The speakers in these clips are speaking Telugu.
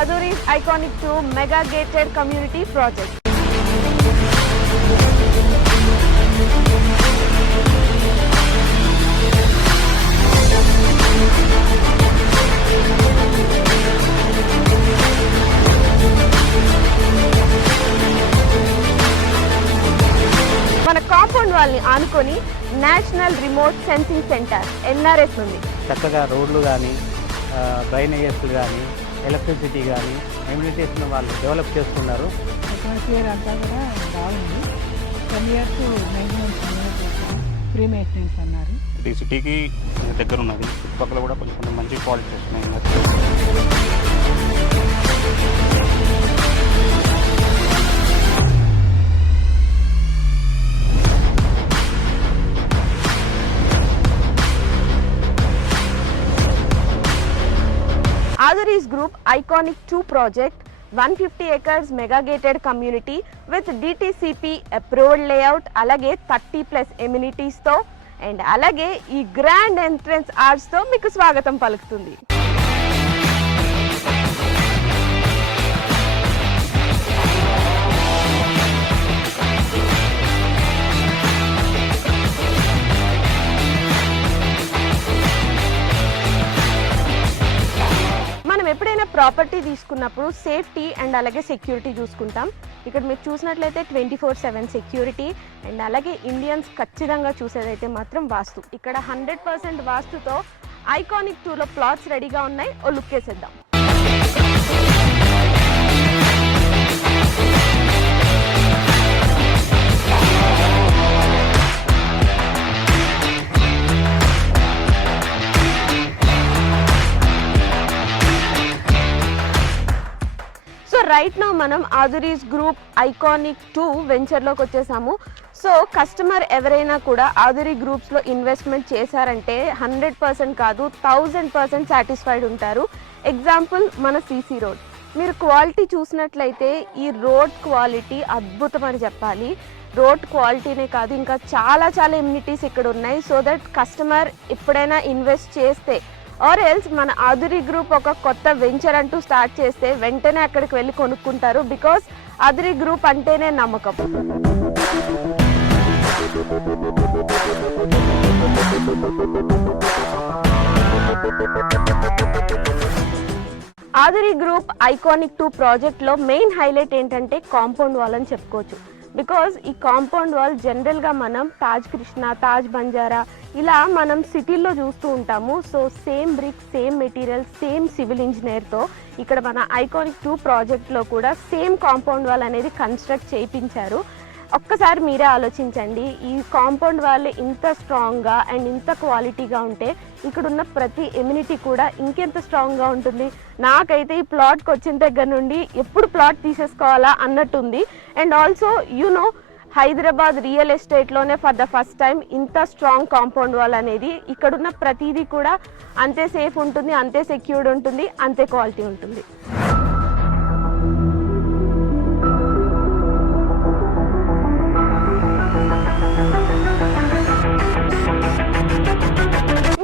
Azuri's Iconic 2 Mega Gated Community Project. మన కాంపౌండ్ వాళ్ళని ఆనుకొని national remote sensing centre NRS ఉంది. చక్కగా రోడ్లు కానీ డ్రైనేజెస్ కానీ ఎలక్ట్రిసిటీ కానీ ఎమ్యూనిటీస్ను వాళ్ళు డెవలప్ చేస్తున్నారు. అట్మాస్ఫియర్ అంతా కూడా బాగుంది. 10 years మెయింటెనెన్స్ ఫ్రీ మెయింటెనెన్స్ అన్నారు. ఇది సిటీకి దగ్గర ఉన్నది. చుట్టుపక్కల కూడా కొంచెం మంచి క్వాలిటీ వస్తున్నాయి. Azuri's Group Iconic 2 project 150 acres mega gated community with DTCP approved layout alage 30+ amenities తో అండ్ అలాగే ఈ గ్రాండ్ ఎంట్రన్స్ ఆర్చ్ తో మీకు స్వాగతం పలుకుతుంది. మనం ఎప్పుడైనా ప్రాపర్టీ తీసుకున్నప్పుడు సేఫ్టీ అండ్ అలాగే సెక్యూరిటీ చూసుకుంటాం. ఇక్కడ మీరు చూసినట్లయితే 24/7 సెక్యూరిటీ అండ్ అలాగే ఇండియన్స్ ఖచ్చితంగా చూసేదైతే మాత్రం వాస్తు. ఇక్కడ 100% వాస్తుతో ఐకానిక్ 2లో ప్లాట్స్ రెడీగా ఉన్నాయి. ఓ లుక్ వేసేద్దాం. సో రైట్ నౌ మనం Azuri's Group Iconic 2 వెంచర్లోకి వచ్చేసాము. సో కస్టమర్ ఎవరైనా కూడా Azuri గ్రూప్స్లో ఇన్వెస్ట్మెంట్ చేశారంటే 100% కాదు 1000% సాటిస్ఫైడ్ ఉంటారు. ఎగ్జాంపుల్ మన CC రోడ్. మీరు క్వాలిటీ చూసినట్లయితే ఈ రోడ్ క్వాలిటీ అద్భుతం అని చెప్పాలి. రోడ్ క్వాలిటీనే కాదు ఇంకా చాలా ఎమ్యూనిటీస్ ఇక్కడ ఉన్నాయి. సో దట్ కస్టమర్ ఎప్పుడైనా ఇన్వెస్ట్ చేస్తే ఆర్ ఎల్స్ మన Azuri గ్రూప్ ఒక కొత్త వెంచర్ అంటూ స్టార్ట్ చేస్తే వెంటనే అక్కడికి వెళ్ళి కొనుక్కుంటారు. బికాస్ Azuri గ్రూప్ అంటేనే నమ్మకం. Azuri గ్రూప్ ఐకానిక్ 2 ప్రాజెక్ట్లో మెయిన్ హైలైట్ ఏంటంటే కాంపౌండ్ వాల్ అని చెప్పుకోవచ్చు. బికాజ్ ఈ కాంపౌండ్ వాల్ జనరల్గా మనం తాజ్ కృష్ణ, తాజ్ బంజారా ఇలా మనం సిటీల్లో చూస్తూ ఉంటాము. So same brick, same material, same civil ఇంజనీర్తో ఇక్కడ మన ఐకానిక్ 2 ప్రాజెక్ట్లో కూడా సేమ్ కాంపౌండ్ వాల్ అనేది కన్స్ట్రక్ట్ చేయించారు. ఒక్కసారి మీరే ఆలోచించండి, ఈ కాంపౌండ్ వాల్ ఇంత స్ట్రాంగ్గా అండ్ ఇంత క్వాలిటీగా ఉంటే ఇక్కడున్న ప్రతి ఎమ్యూనిటీ కూడా ఇంకెంత స్ట్రాంగ్గా ఉంటుంది. నాకైతే ఈ ప్లాట్కి వచ్చిన దగ్గర నుండి ఎప్పుడు ప్లాట్ తీసేసుకోవాలా అన్నట్టుంది. And also you know Hyderabad real ఎస్టేట్లోనే ఫర్ ద ఫస్ట్ టైం ఇంత స్ట్రాంగ్ కాంపౌండ్ వాల్ అనేది ఇక్కడున్న ప్రతిదీ కూడా అంతే సేఫ్ ఉంటుంది, అంతే సెక్యూర్డ్ ఉంటుంది, అంతే క్వాలిటీ ఉంటుంది.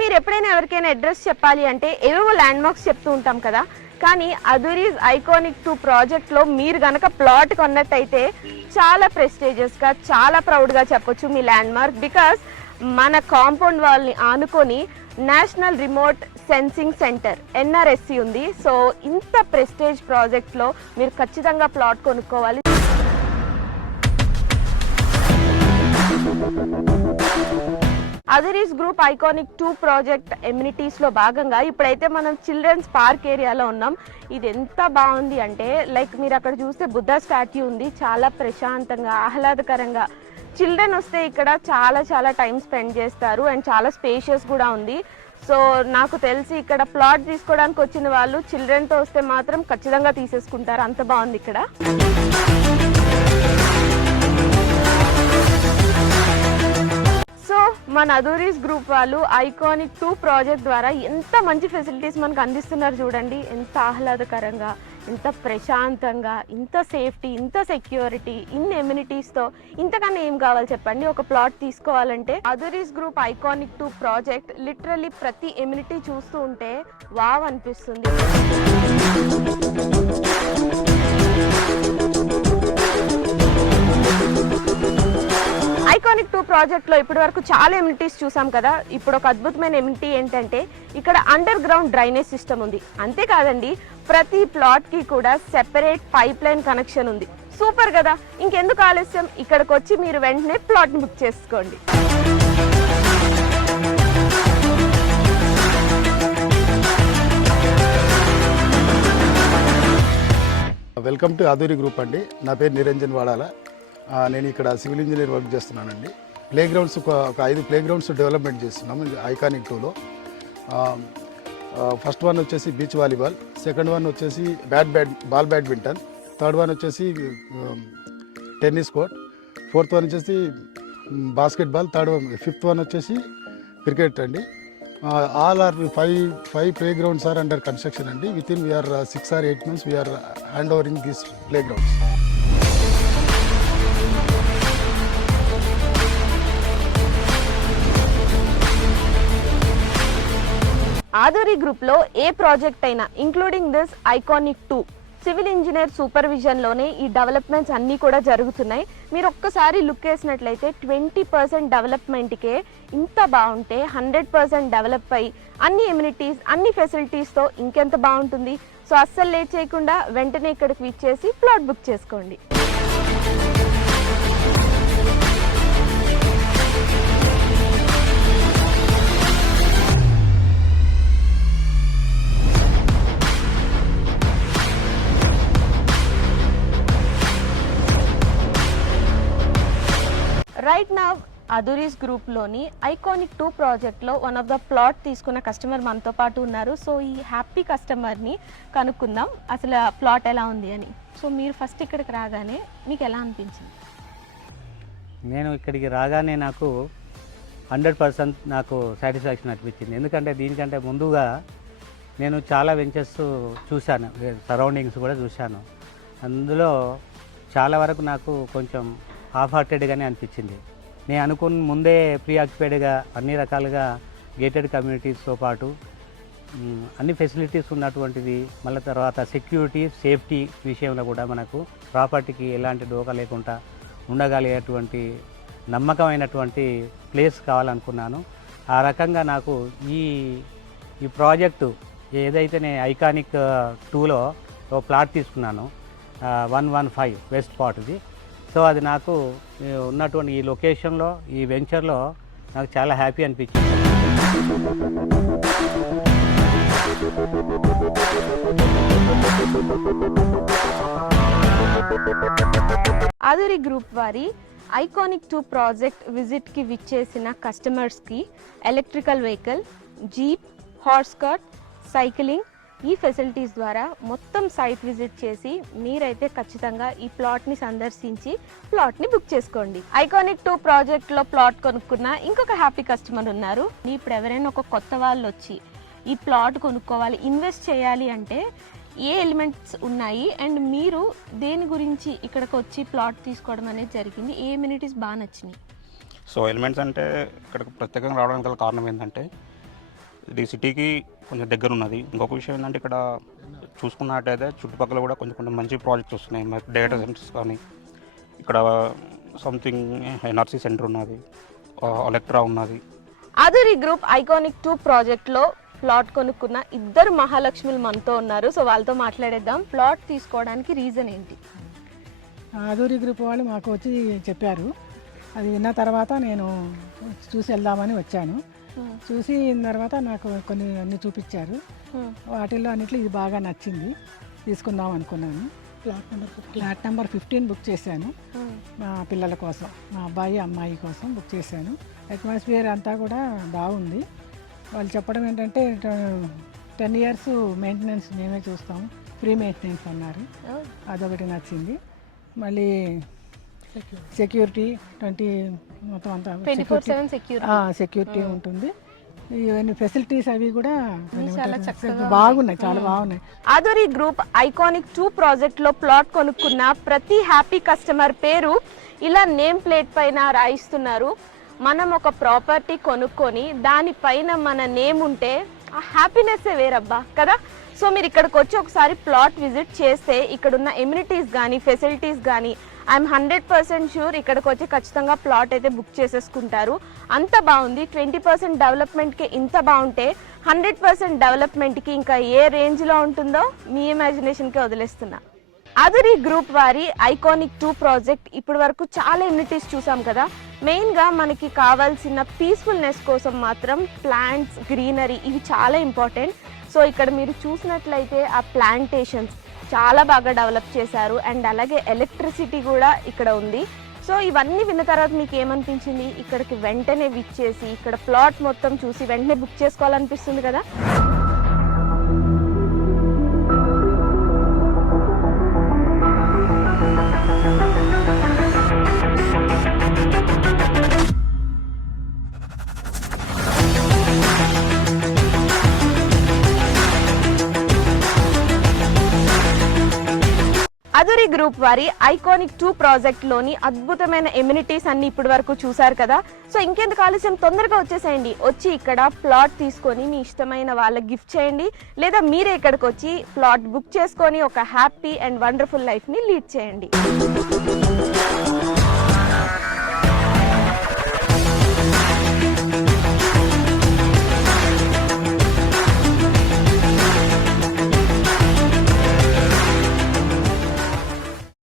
మీరు ఎప్పుడైనా ఎవరికైనా అడ్రస్ చెప్పాలి అంటే ఏవేవో ల్యాండ్ మార్క్స్ చెప్తూ ఉంటాం కదా, కానీ Azuri's Iconic 2 ప్రాజెక్ట్లో మీరు కనుక ప్లాట్ కొన్నట్టయితే చాలా ప్రెస్టీజియస్గా, చాలా ప్రౌడ్గా చెప్పొచ్చు మీ ల్యాండ్ మార్క్. బికాస్ మన కాంపౌండ్ వాల్ని ఆనుకొని national remote sensing centre NRSC ఉంది. సో ఇంత ప్రెస్టేజ్ ప్రాజెక్ట్లో మీరు ఖచ్చితంగా ప్లాట్ కొనుక్కోవాలి. Azuri's Group Iconic 2 ప్రాజెక్ట్ ఎమ్యూనిటీస్లో భాగంగా ఇప్పుడైతే మనం చిల్డ్రన్స్ పార్క్ ఏరియాలో ఉన్నాం. ఇది ఎంత బాగుంది అంటే లైక్ మీరు అక్కడ చూస్తే బుద్ధ స్టాట్యూ ఉంది. చాలా ప్రశాంతంగా, ఆహ్లాదకరంగా చిల్డ్రన్ వస్తే ఇక్కడ చాలా టైం స్పెండ్ చేస్తారు అండ్ చాలా స్పేషియస్ కూడా ఉంది. సో నాకు తెలిసి ఇక్కడ ప్లాట్ తీసుకోవడానికి వచ్చిన వాళ్ళు చిల్డ్రన్తో వస్తే మాత్రం ఖచ్చితంగా తీసేసుకుంటారు, అంత బాగుంది ఇక్కడ. సో మన Azuri's గ్రూప్ వాళ్ళు ఐకానిక్ 2 ప్రాజెక్ట్ ద్వారా ఎంత మంచి ఫెసిలిటీస్ మనకు అందిస్తున్నారు చూడండి. ఎంత ఆహ్లాదకరంగా, ఇంత ప్రశాంతంగా, ఇంత సేఫ్టీ, ఇంత సెక్యూరిటీ, ఇన్ని ఎమ్యూనిటీస్తో ఇంతకన్నా ఏం కావాలి చెప్పండి. ఒక ప్లాట్ తీసుకోవాలంటే అదురీస్ గ్రూప్ ఐకానిక్ 2 ప్రాజెక్ట్ లిటరల్లీ ప్రతి ఎమ్యూనిటీ చూస్తూ ఉంటే వావ్ అనిపిస్తుంది. ఐకానిక్ 2 ప్రాజెక్ట్లో ఇప్పటి వరకు చాలా ఎమ్యూనిటీస్ చూసాం కదా. ఇప్పుడు ఒక అద్భుతమైన ఎమ్యూనిటీ ఏంటంటే ఇక్కడ అండర్ గ్రౌండ్ డ్రైనేజ్ సిస్టమ్ ఉంది. అంతేకాదండి, ప్రతి ప్లాట్కి కూడా సెపరేట్ పైప్ లైన్ కనెక్షన్ ఉంది. సూపర్ కదా. ఇంకెందుకు ఆలస్యం, ఇక్కడికి వచ్చి మీరు వెంటనే ప్లాట్ని బుక్ చేసుకోండి. వెల్కమ్ టు అదూరి గ్రూప్ అండి. నా పేరు నిరంజన్ వాడాల. నేను ఇక్కడ సివిల్ ఇంజనీర్ వర్క్ చేస్తున్నానండి. ప్లే గ్రౌండ్స్ ఒక 5 ప్లే గ్రౌండ్స్ డెవలప్మెంట్ చేస్తున్నాము ఐకానిక్ 2లో. ఫస్ట్ వన్ వచ్చేసి బీచ్ వాలీబాల్, సెకండ్ వన్ వచ్చేసి బాల్ బ్యాడ్మింటన్, థర్డ్ వన్ వచ్చేసి టెన్నిస్ కోర్ట్, ఫోర్త్ వన్ వచ్చేసి బాస్కెట్బాల్, ఫిఫ్త్ వన్ వచ్చేసి క్రికెట్ అండి. All are 5 play grounds are under construction అండి. Within we are 6 or 8 months we are hand overing these play grounds. Aduri గ్రూప్లో ఏ ప్రాజెక్ట్ అయినా including this iconic 2 civil engineer సూపర్విజన్లోనే ఈ డెవలప్మెంట్స్ అన్నీ కూడా జరుగుతున్నాయి. మీరు ఒక్కసారి లుక్ వేసినట్లయితే 20% డెవలప్మెంట్కే ఇంత బాగుంటే 100% డెవలప్ అయ్యి అన్ని ఎమ్యూనిటీస్, అన్ని ఫెసిలిటీస్తో ఇంకెంత బాగుంటుంది. సో అస్సలు లేట్ చేయకుండా వెంటనే ఇక్కడికి విచ్చేసి ప్లాట్ బుక్ చేసుకోండి. రైట్ నౌ అదురీస్ గ్రూప్లోని ఐకానిక్ 2 ప్రాజెక్ట్లో వన్ ఆఫ్ ద ప్లాట్ తీసుకున్న కస్టమర్ మనతో పాటు ఉన్నారు. సో ఈ హ్యాపీ కస్టమర్ని కనుక్కుందాం అసలు ప్లాట్ ఎలా ఉంది అని. సో మీరు ఫస్ట్ ఇక్కడికి రాగానే మీకు ఎలా అనిపించింది? నేను ఇక్కడికి రాగానే నాకు 100% నాకు సాటిస్ఫాక్షన్ అనిపించింది. ఎందుకంటే దీనికంటే ముందుగా నేను చాలా వెంచర్స్ చూశాను, సరౌండింగ్స్ కూడా చూశాను. అందులో చాలా వరకు నాకు కొంచెం హాఫ్ హార్టెడ్గానే అనిపించింది. నేను అనుకున్న ముందే ప్రీ ఆక్యుపైడ్గా అన్ని రకాలుగా గేటెడ్ కమ్యూనిటీస్తో పాటు అన్ని ఫెసిలిటీస్ ఉన్నటువంటిది. మళ్ళీ తర్వాత సెక్యూరిటీ, సేఫ్టీ విషయంలో కూడా మనకు ప్రాపర్టీకి ఎలాంటి డోకా లేకుండా ఉండగలిగేటువంటి నమ్మకమైనటువంటి ప్లేస్ కావాలనుకున్నాను. ఆ రకంగా నాకు ఈ ప్రాజెక్టు ఏదైతే నేను ఐకానిక్ 2లో ఒక ప్లాట్ తీసుకున్నాను 115 వెస్ట్ పార్ట్ది. సో అది నాకు ఉన్నటువంటి ఈ లొకేషన్లో, ఈ వెంచర్లో నాకు చాలా హ్యాపీ అనిపించింది. అదురి గ్రూప్ వారి ఐకానిక్ 2 ప్రాజెక్ట్ విజిట్కి విచ్చేసిన కస్టమర్స్కి electrical vehicle, jeep, horse cart, cycling ఈ ఫెసిలిటీస్ ద్వారా మొత్తం సైట్ విజిట్ చేసి మీరైతే ఖచ్చితంగా ఈ ప్లాట్ని సందర్శించి ప్లాట్ని బుక్ చేసుకోండి. ఐకానిక్ 2 ప్రాజెక్ట్లో ప్లాట్ కొనుక్కున్న ఇంకొక హ్యాపీ కస్టమర్ ఉన్నారు. ఇప్పుడు ఎవరైనా ఒక కొత్త వాళ్ళు వచ్చి ఈ ప్లాట్ కొనుక్కోవాలి, ఇన్వెస్ట్ చేయాలి అంటే ఏ ఎలిమెంట్స్ ఉన్నాయి అండ్ మీరు దేని గురించి ఇక్కడికి వచ్చి ప్లాట్ తీసుకోవడం అనేది జరిగింది? ఏ ఎమ్యూనిటీస్ బాగా నచ్చినాయి? సో ఎలిమెంట్స్ అంటే ఇక్కడికి ప్రత్యేకంగా రావడానికి గల కారణం ఏంటంటే ఇది సిటీకి కొంచెం దగ్గర ఉన్నది. ఇంకొక విషయం ఏంటంటే ఇక్కడ చూసుకున్నట్టయితే చుట్టుపక్కల కూడా కొంచెం మంచి ప్రాజెక్ట్స్ వస్తున్నాయి. డేటా సెంటర్స్ కానీ, ఇక్కడ సంథింగ్ ఎన్ఆర్సీ సెంటర్ ఉన్నది, ఎలక్ట్రా ఉన్నది. అదురి గ్రూప్ ఐకానిక్ 2 ప్రాజెక్ట్లో ప్లాట్ కొనుక్కున్న ఇద్దరు మహాలక్ష్ములు మనతో ఉన్నారు. సో వాళ్ళతో మాట్లాడేద్దాం. ప్లాట్ తీసుకోవడానికి రీజన్ ఏంటి? అదూరి గ్రూప్ వాళ్ళు మాకు వచ్చి చెప్పారు. అది విన్న తర్వాత నేను చూసి వెళ్దామని వచ్చాను. చూసి తర్వాత నాకు కొన్ని అన్ని చూపించారు. వాటిల్లో అన్నిట్లో ఇది బాగా నచ్చింది, తీసుకుందాం అనుకున్నాను. ఫ్లాట్ నెంబర్ 15 బుక్ చేశాను. మా పిల్లల కోసం, మా అబ్బాయి అమ్మాయి కోసం బుక్ చేశాను. అట్మాస్ఫియర్ అంతా కూడా బాగుంది. వాళ్ళు చెప్పడం ఏంటంటే 10 years మెయింటెనెన్స్ మేమే చూస్తాం, ఫ్రీ మెయింటెనెన్స్ అన్నారు. అదొకటి నచ్చింది. మళ్ళీ సెక్యూరిటీ మొత్తం అంతా సెక్యూరిటీ ఉంటుంది. ఇవన్నీ ఫెసిలిటీస్ అవి కూడా బాగున్నాయి, చాలా బాగున్నాయి. ఆధురి గ్రూప్ ఐకానిక్ 2 ప్రాజెక్ట్లో ప్లాట్ కొనుక్కున్న ప్రతి హ్యాపీ కస్టమర్ పేరు ఇలా నేమ్ ప్లేట్ పైన రాయిస్తున్నారు. మనం ఒక ప్రాపర్టీ కొనుక్కొని దానిపైన మన నేమ్ ఉంటే ఆ హ్యాపీనెస్సే వేరబ్బా కదా. సో మీరు ఇక్కడికి వచ్చి ఒకసారి ప్లాట్ విజిట్ చేస్తే ఇక్కడున్న ఎమ్యూనిటీస్ కానీ ఫెసిలిటీస్ కానీ ఐఎమ్ 100% షూర్ ఇక్కడికి వచ్చి ఖచ్చితంగా ప్లాట్ అయితే బుక్ చేసేసుకుంటారు. అంత బాగుంది. 20% డెవలప్మెంట్కి ఇంత బాగుంటే 100% డెవలప్మెంట్కి ఇంకా ఏ రేంజ్లో ఉంటుందో మీ ఇమాజినేషన్కే వదిలేస్తున్నా. ఆధురి గ్రూప్ వారి ఐకానిక్ 2 ప్రాజెక్ట్ ఇప్పటి వరకు చాలా ఎమ్యూనిటీస్ చూసాం కదా. మెయిన్గా మనకి కావాల్సిన పీస్ఫుల్నెస్ కోసం మాత్రం ప్లాంట్స్, గ్రీనరీ ఇవి చాలా ఇంపార్టెంట్. సో ఇక్కడ మీరు చూసినట్లయితే ఆ ప్లాంటేషన్స్ చాలా బాగా డెవలప్ చేశారు అండ్ అలాగే ఎలక్ట్రిసిటీ కూడా ఇక్కడ ఉంది. సో ఇవన్నీ విన్న తర్వాత మీకు ఏమనిపించింది? ఇక్కడికి వెంటనే విచ్చేసి ఇక్కడ ప్లాట్ మొత్తం చూసి వెంటనే బుక్ చేసుకోవాలనిపిస్తుంది కదా. ఆధురి గ్రూప్ వారి ఐకానిక్ 2 ప్రాజెక్ట్లోని అద్భుతమైన ఎమ్యూనిటీస్ అన్ని ఇప్పటి వరకు చూసారు కదా. సో ఇంకెందుకు ఆలస్యం, తొందరగా వచ్చేసేయండి. వచ్చి ఇక్కడ ప్లాట్ తీసుకొని మీ ఇష్టమైన వాళ్ళకి గిఫ్ట్ చేయండి, లేదా మీరే ఇక్కడికి వచ్చి ప్లాట్ బుక్ చేసుకొని ఒక హ్యాపీ అండ్ వండర్ఫుల్ లైఫ్ని లీడ్ చేయండి.